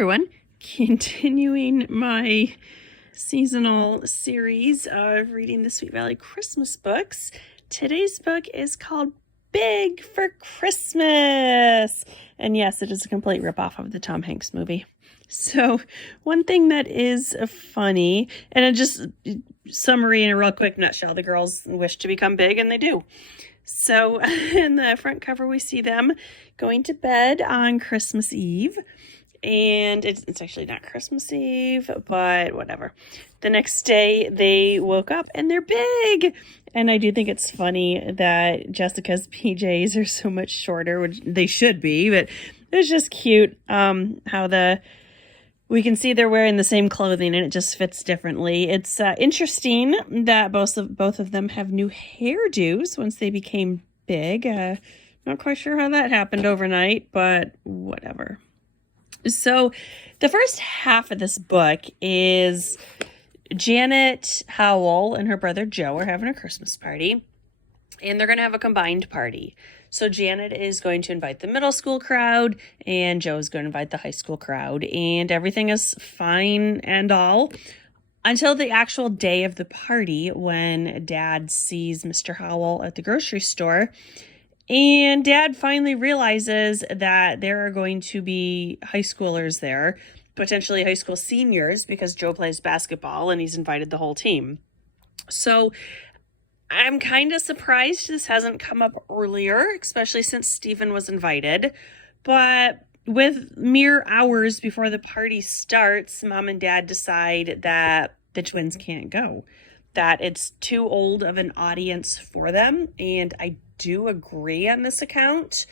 everyone, continuing my seasonal series of reading the Sweet Valley Christmas books. Today's book is called Big for Christmas. And yes, it is a complete ripoff of the Tom Hanks movie. So one thing that is funny, and it just summary in a real quick nutshell, the girls wish to become big and they do. So in the front cover, we see them going to bed on Christmas Eve. And it's actually not Christmas Eve, but whatever. The next day, they woke up and they're big. And I do think it's funny that Jessica's PJs are so much shorter, which they should be, but it's just cute how we can see they're wearing the same clothing and it just fits differently. It's interesting that both of them have new hairdos once they became big. Not quite sure how that happened overnight, but whatever. So the first half of this book is Janet Howell and her brother Joe are having a Christmas party, and they're going to have a combined party. So Janet is going to invite the middle school crowd, and Joe is going to invite the high school crowd, and everything is fine and all until the actual day of the party when Dad sees Mr. Howell at the grocery store. And Dad finally realizes that there are going to be high schoolers there, potentially high school seniors, because Joe plays basketball and he's invited the whole team. So I'm kind of surprised this hasn't come up earlier, especially since Stephen was invited. But with mere hours before the party starts, Mom and Dad decide that the twins can't go, that it's too old of an audience for them. And I do agree on this account,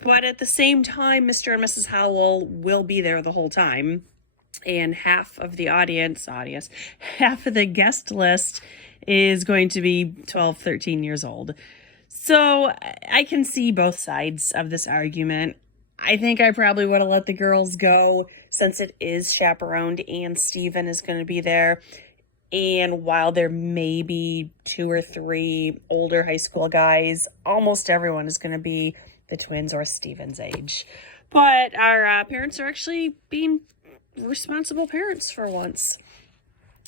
but at the same time, Mr. and Mrs. Howell will be there the whole time, and half of the half of the guest list is going to be 12, 13 years old. So I can see both sides of this argument. I think I probably would have let the girls go since it is chaperoned and Stephen is going to be there. And while there may be 2 or 3 older high school guys, almost everyone is going to be the twins or Steven's age. But our parents are actually being responsible parents for once.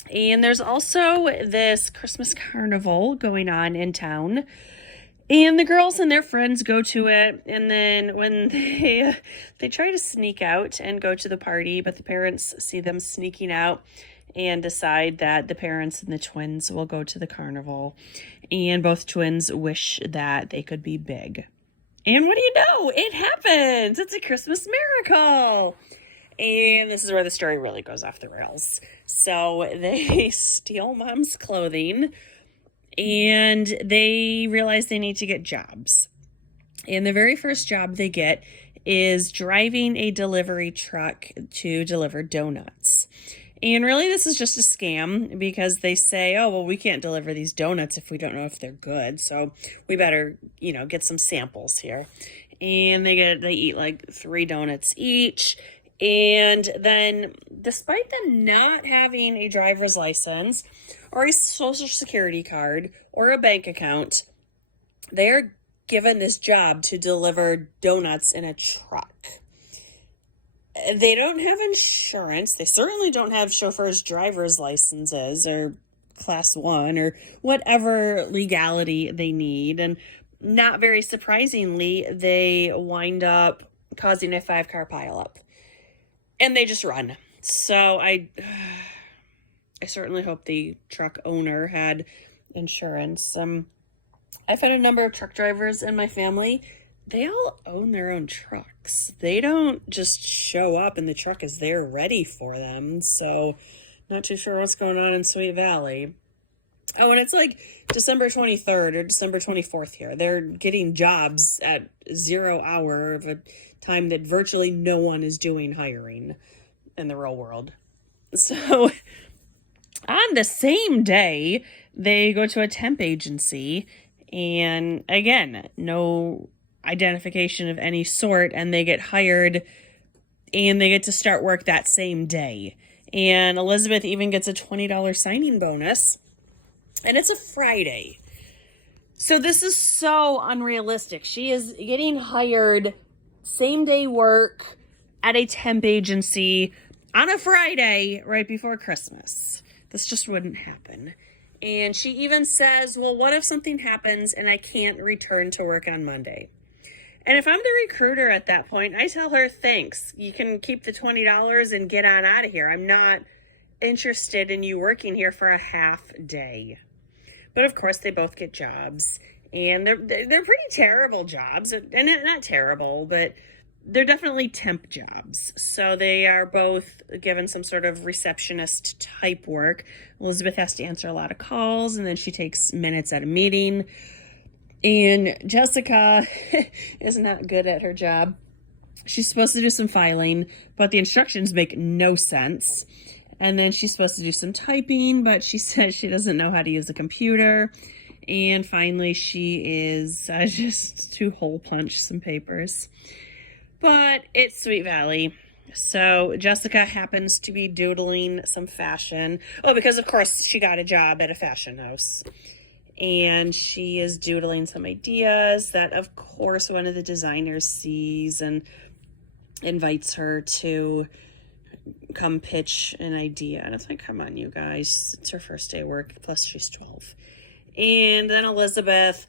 And there's also this Christmas carnival going on in town. And the girls and their friends go to it. And then when they try to sneak out and go to the party, but the parents see them sneaking out and decide that the parents and the twins will go to the carnival. And both twins wish that they could be big. And what do you know? It happens! It's a Christmas miracle! And this is where the story really goes off the rails. So they steal Mom's clothing, and they realize they need to get jobs. And the very first job they get is driving a delivery truck to deliver donuts. And really, this is just a scam because they say, oh, well, we can't deliver these donuts if we don't know if they're good. So we better, get some samples here. And they eat like 3 donuts each. And then despite them not having a driver's license or a social security card or a bank account, they are given this job to deliver donuts in a truck. They don't have insurance. They certainly don't have chauffeur's driver's licenses or class 1 or whatever legality they need. And not very surprisingly, they wind up causing a 5-car pileup. And they just run. So I certainly hope the truck owner had insurance. I've had a number of truck drivers in my family. They all own their own trucks. They don't just show up and the truck is there ready for them. So not too sure what's going on in Sweet Valley. Oh, and it's like December 23rd or December 24th here. They're getting jobs at 0 hour of a time that virtually no one is doing hiring in the real world. So on the same day, they go to a temp agency, and again, no identification of any sort, and they get hired and they get to start work that same day. And Elizabeth even gets a $20 signing bonus, and it's a Friday. So this is so unrealistic. She is getting hired, same day work, at a temp agency on a Friday right before Christmas. This just wouldn't happen. And she even says, well, what if something happens and I can't return to work on Monday? And if I'm the recruiter at that point, I tell her, thanks. You can keep the $20 and get on out of here. I'm not interested in you working here for a half day. But of course, they both get jobs. And they're pretty terrible jobs. And not terrible, but they're definitely temp jobs. So they are both given some sort of receptionist type work. Elizabeth has to answer a lot of calls, and then she takes minutes at a meeting. And Jessica is not good at her job. She's supposed to do some filing, but the instructions make no sense. And then she's supposed to do some typing, but she says she doesn't know how to use a computer. And finally, she is just to hole punch some papers. But it's Sweet Valley. So Jessica happens to be doodling some fashion. Oh, because of course she got a job at a fashion house. And she is doodling some ideas that of course one of the designers sees and invites her to come pitch an idea. And it's like, come on, you guys. It's her first day of work, plus she's 12. And then Elizabeth,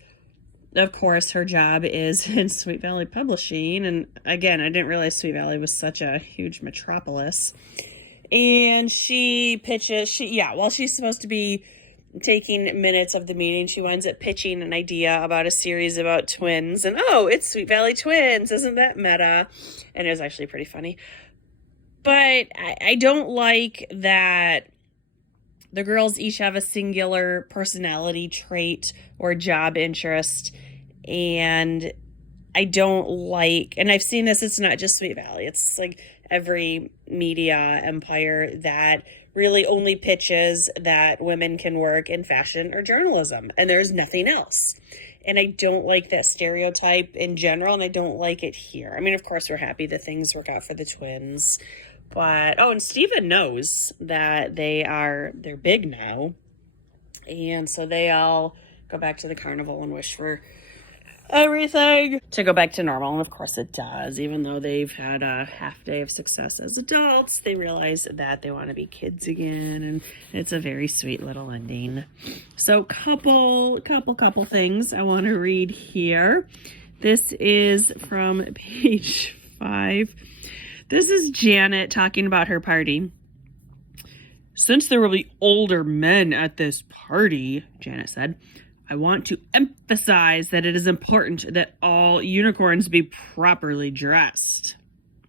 of course, her job is in Sweet Valley Publishing. And again, I didn't realize Sweet Valley was such a huge metropolis. And she pitches, while she's supposed to be taking minutes of the meeting, she winds up pitching an idea about a series about twins. And oh, it's Sweet Valley Twins. Isn't that meta? And it was actually pretty funny. But I don't like that the girls each have a singular personality trait or job interest. And I don't like, and I've seen this, it's not just Sweet Valley. It's like every media empire that really only pitches that women can work in fashion or journalism. And there's nothing else. And I don't like that stereotype in general. And I don't like it here. I mean, of course, we're happy that things work out for the twins. But, and Stephen knows that they're big now. And so they all go back to the carnival and wish for everything to go back to normal. And of course it does. Even though they've had a half day of success as adults, they realize that they want to be kids again. And it's a very sweet little ending. So couple things I want to read here. This is from page 5. This is Janet talking about her party. Since there will be older men at this party, Janet said, I want to emphasize that it is important that all unicorns be properly dressed.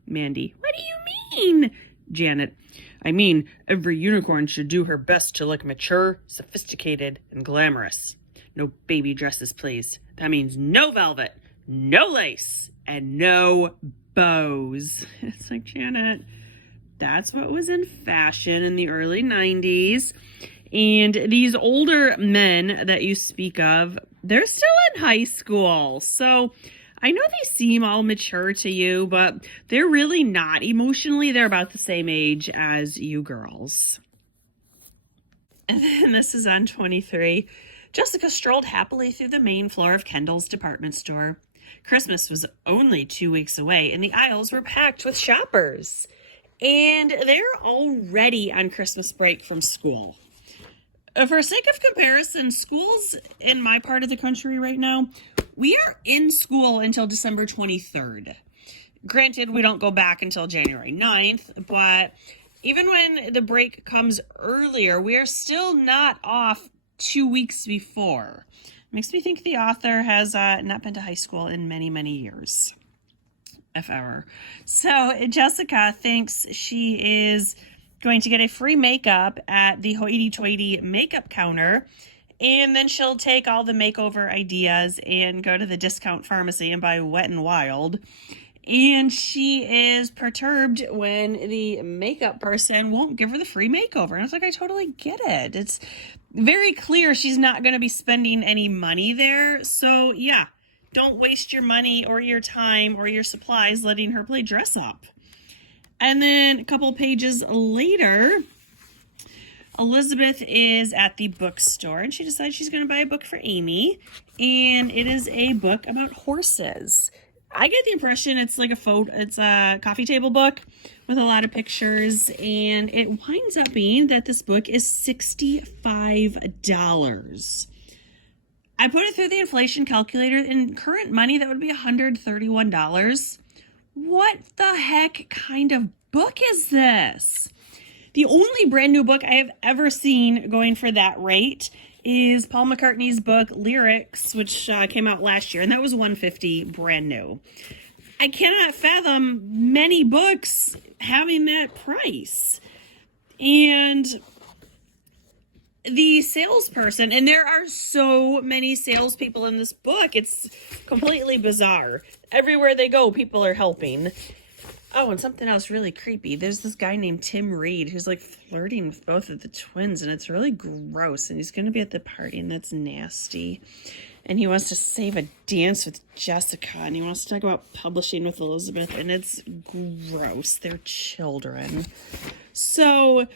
Mandy, what do you mean? Janet, I mean, every unicorn should do her best to look mature, sophisticated, and glamorous. No baby dresses, please. That means no velvet, no lace, and no bows. It's like, Janet, that's what was in fashion in the early 90s. And these older men that you speak of, they're still in high school. So I know they seem all mature to you, but they're really not. Emotionally, they're about the same age as you girls. And then this is on 23. Jessica strolled happily through the main floor of Kendall's department store. Christmas was only 2 weeks away, and the aisles were packed with shoppers. And they're already on Christmas break from school. For sake of comparison, schools in my part of the country right now, we are in school until December 23rd. Granted, we don't go back until January 9th, but even when the break comes earlier, we are still not off 2 weeks before. Makes me think the author has not been to high school in many, many years, if ever. So Jessica thinks she is going to get a free makeup at the hoity-toity makeup counter, and then she'll take all the makeover ideas and go to the discount pharmacy and buy Wet n Wild. And she is perturbed when the makeup person won't give her the free makeover. And I was like, I totally get it. It's very clear she's not going to be spending any money there. So yeah, don't waste your money or your time or your supplies letting her play dress up. And then a couple pages later, Elizabeth is at the bookstore and she decides she's going to buy a book for Amy. And it is a book about horses. I get the impression it's like it's a coffee table book with a lot of pictures, and it winds up being that this book is $65. I put it through the inflation calculator. In current money, that would be $131. What the heck kind of book is this? The only brand new book I have ever seen going for that rate is Paul McCartney's book Lyrics, which came out last year, and that was $150 brand new. I cannot fathom many books having that price. And the salesperson, and there are so many salespeople in this book, it's completely bizarre. Everywhere they go, people are helping. Oh, and something else really creepy. There's this guy named Tim Reed who's like flirting with both of the twins, and it's really gross. And he's going to be at the party, and that's nasty. And he wants to save a dance with Jessica, and he wants to talk about publishing with Elizabeth, and it's gross. They're children. So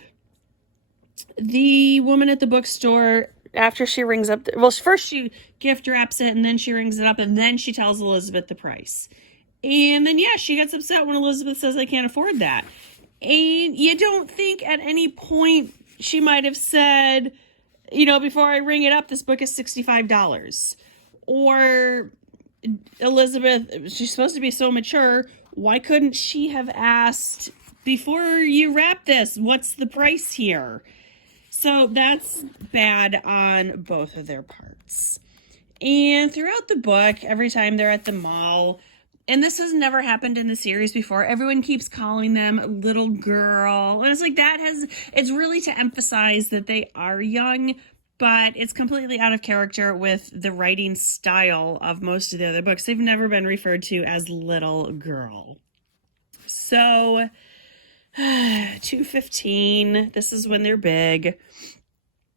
the woman at the bookstore, after she rings up, first she gift wraps it, and then she rings it up, and then she tells Elizabeth the price. And then, yeah, she gets upset when Elizabeth says, I can't afford that. And you don't think at any point she might have said, you know, before I ring it up, this book is $65. Or Elizabeth, she's supposed to be so mature. Why couldn't she have asked, before you wrap this, what's the price here? So that's bad on both of their parts. And throughout the book, every time they're at the mall, and this has never happened in the series before, everyone keeps calling them little girl. And it's like it's really to emphasize that they are young, but it's completely out of character with the writing style of most of the other books. They've never been referred to as little girl. So, 2:15, this is when they're big.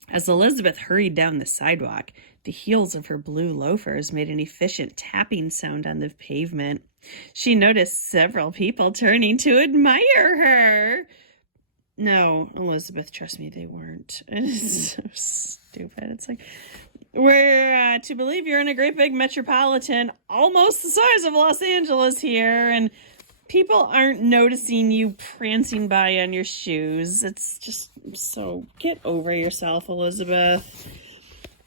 As Elizabeth hurried down the sidewalk, the heels of her blue loafers made an efficient tapping sound on the pavement. She noticed several people turning to admire her. No, Elizabeth, trust me, they weren't. It's so stupid. It's like, we're to believe you're in a great big metropolitan, almost the size of Los Angeles here, and people aren't noticing you prancing by on your shoes. It's just so, get over yourself, Elizabeth.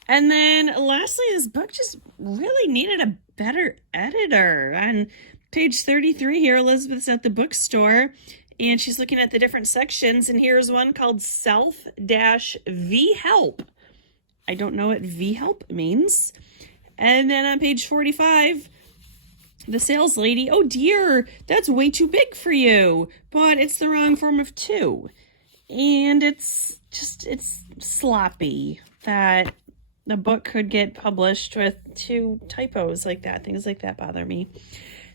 And then lastly, this book just really needed a better editor. On page 33 here, Elizabeth's at the bookstore and she's looking at the different sections, and here's one called Self-V-Help. I don't know what V-Help means. And then on page 45, the sales lady, oh dear, that's way too big for you, but it's the wrong form of two. And it's sloppy that the book could get published with two typos like that. Things like that bother me.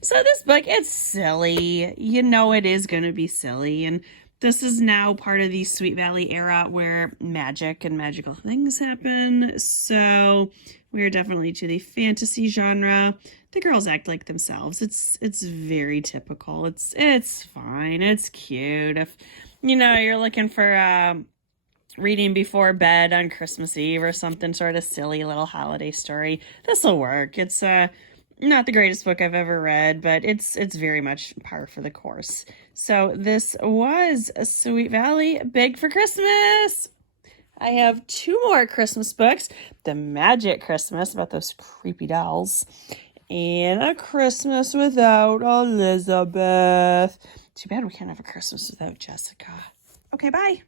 So this book, it's silly. You know it is going to be silly. And this is now part of the Sweet Valley era where magic and magical things happen. So we are definitely to the fantasy genre. The girls act like themselves. It's very typical. It's fine. It's cute. If, you know, you're looking for reading before bed on Christmas Eve or something, sort of silly little holiday story, this will work. It's not the greatest book I've ever read, but it's very much par for the course. So this was a Sweet Valley Big for Christmas. I have two more Christmas books. The Magic Christmas, about those creepy dolls, and A Christmas Without Elizabeth. Too bad we can't have a Christmas without Jessica. Okay, bye.